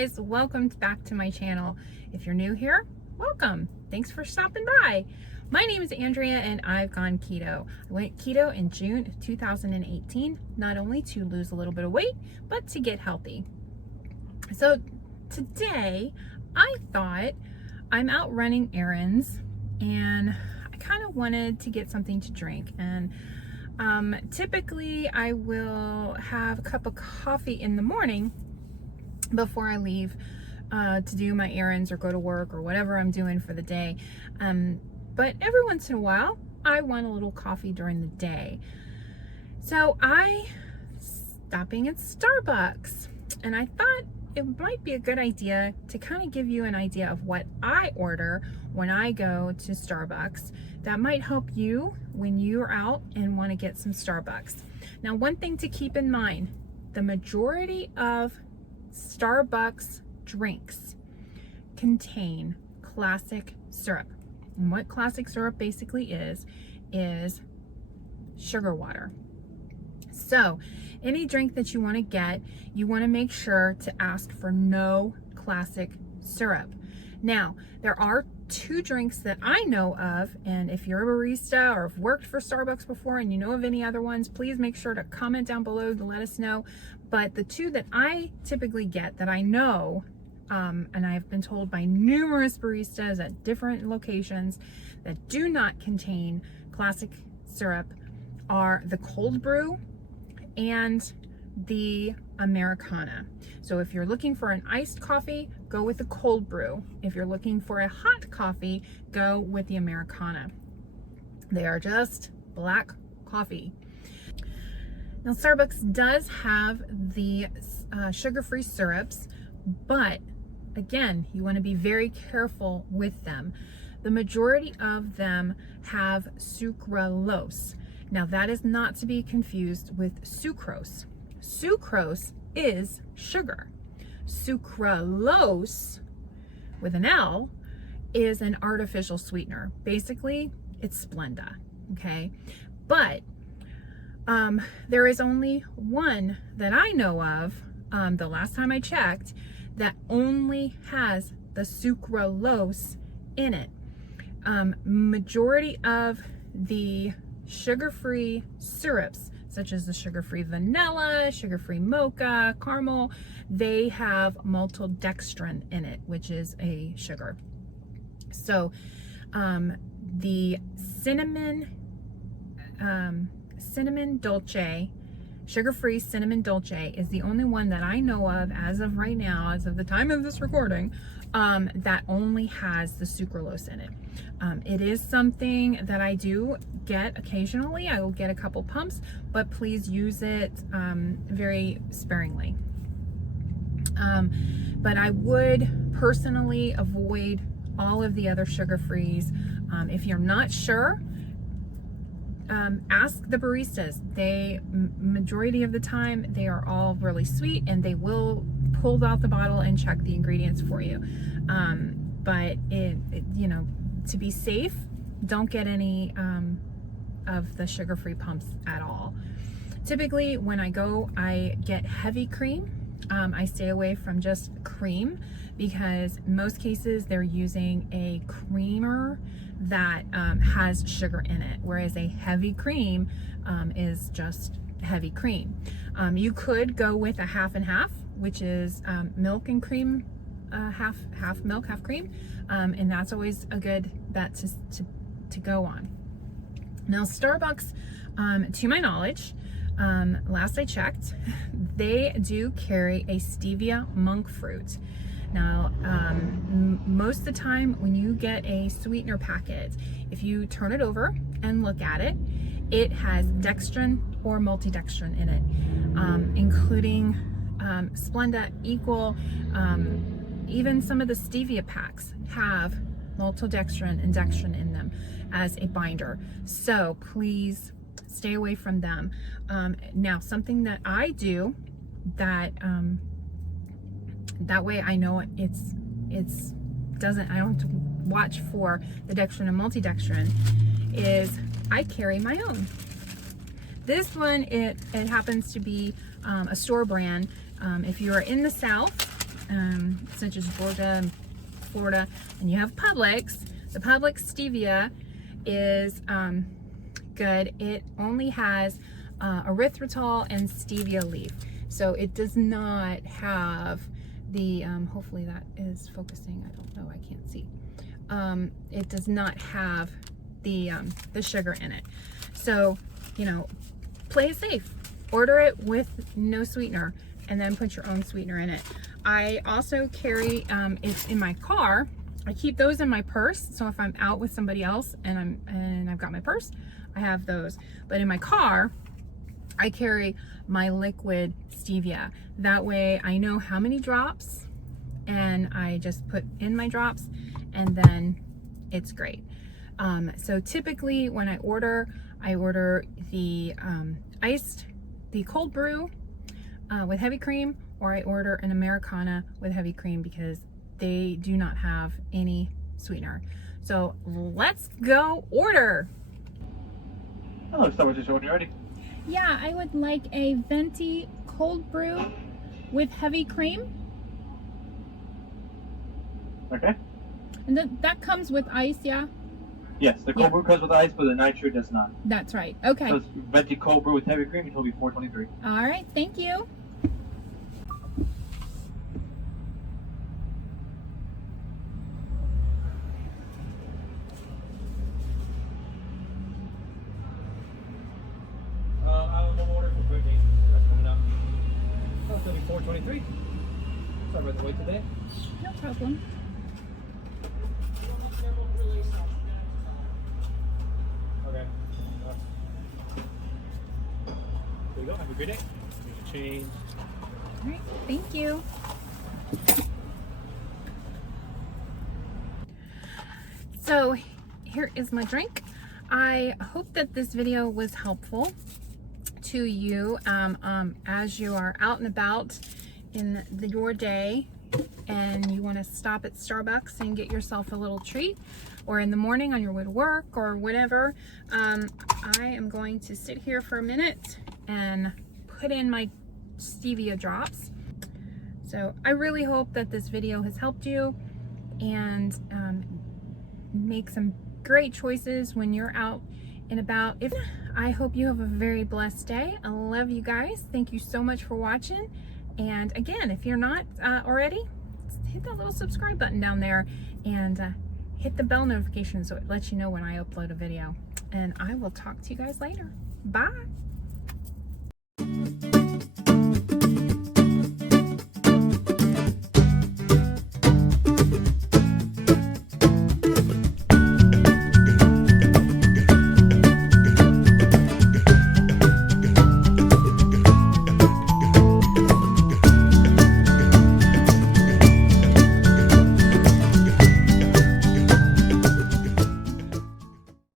guys, welcome back to my channel. If you're new here, welcome. Thanks for stopping by. My name is Andrea and I've gone keto. I went keto in June of 2018, not only to lose a little bit of weight, but to get healthy. So today I thought I'm out running errands and I kind of wanted to get something to drink. And typically I will have a cup of coffee in the morning before I leave to do my errands or go to work or whatever I'm doing for the day. But every once in a while, I want a little coffee during the day. So I stopped being at Starbucks and I thought it might be a good idea to kind of give you an idea of what I order when I go to Starbucks. That might help you when you're out and want to get some Starbucks. Now, one thing to keep in mind, the majority of Starbucks drinks contain classic syrup. And what classic syrup basically is sugar water. So any drink that you want to get, you want to make sure to ask for no classic syrup. Now, there are two drinks that I know of, and if you're a barista or have worked for Starbucks before and you know of any other ones, please make sure to comment down below to let us know. But the two that I typically get that I know, and I've been told by numerous baristas at different locations that do not contain classic syrup, are the cold brew and the Americana. So if you're looking for an iced coffee, go with the cold brew. If you're looking for a hot coffee, go with the Americana. They are just black coffee. Now, Starbucks does have the sugar-free syrups, but again, you want to be very careful with them. The majority of them have sucralose. Now, that is not to be confused with sucrose. Sucrose is sugar. Sucralose, with an L, is an artificial sweetener. Basically, it's Splenda, okay? But there is only one that I know of, the last time I checked, that only has the sucralose in it. Majority of the sugar-free syrups, such as the sugar-free vanilla, sugar-free mocha, caramel, they have maltodextrin in it, which is a sugar. So the cinnamon dolce, sugar-free cinnamon dolce, is the only one that I know of as of right now, as of the time of this recording, that only has the sucralose in it. It is something that I do get occasionally. I will get a couple pumps, but please use it very sparingly. But I would personally avoid all of the other sugar-frees. If you're not sure, ask the baristas. Majority of the time, they are all really sweet and they will pull out the bottle and check the ingredients for you. But you know, to be safe, don't get any of the sugar-free pumps at all. Typically, when I go, I get heavy cream. I stay away from just cream because in most cases they're using a creamer that has sugar in it, whereas a heavy cream is just heavy cream. You could go with a half and half, which is milk and cream, half milk, half cream, and that's always a good bet to go on. Now, Starbucks, to my knowledge, last I checked, they do carry a stevia monk fruit. Now, most of the time when you get a sweetener packet, if you turn it over and look at it, it has dextrin or multidextrin in it, including Splenda, Equal, even some of the stevia packs have maltodextrin and dextrin in them as a binder. So please stay away from them. Now, something that I do that that way I know I don't have to watch for the dextrin and multidextrin, is I carry my own. This one, it happens to be a store brand. If you are in the South, such as Georgia and Florida, and you have Publix. The Publix stevia is good. It only has erythritol and stevia leaf, so it does not have the hopefully that is focusing. I don't know, I can't see. It does not have the sugar in it. So, you know, play it safe. Order it with no sweetener, and then put your own sweetener in it. I also carry it's in my car. I keep those in my purse, so if I'm out with somebody else and I've got my purse, I have those. But in my car, I carry my liquid stevia. That way I know how many drops, and I just put in my drops, and then it's great. So typically when I order the the cold brew with heavy cream, or I order an Americana with heavy cream, because they do not have any sweetener. So let's go order. Hello, start with your order already. Yeah, I would like a venti cold brew with heavy cream. Okay. And that comes with ice, yeah? Yes, the cold brew comes with ice, but the nitro does not. That's right. Okay. So it's venti cold brew with heavy cream. It will be $4.23. All right. Thank you. I have one order for protein. That's coming up. Oh, it's going to be $4.23. Sorry about the wait today. No problem. Okay. There you go. Have a great day. You can change. All right. Thank you. So here is my drink. I hope that this video was helpful to you as you are out and about in your day and you want to stop at Starbucks and get yourself a little treat, or in the morning on your way to work or whatever. I am going to sit here for a minute and put in my stevia drops. So I really hope that this video has helped you, and make some great choices when you're out and about. I hope you have a very blessed day. I love you guys. Thank you so much for watching. And again, if you're not already, hit that little subscribe button down there, and hit the bell notification so it lets you know when I upload a video. And I will talk to you guys later. Bye.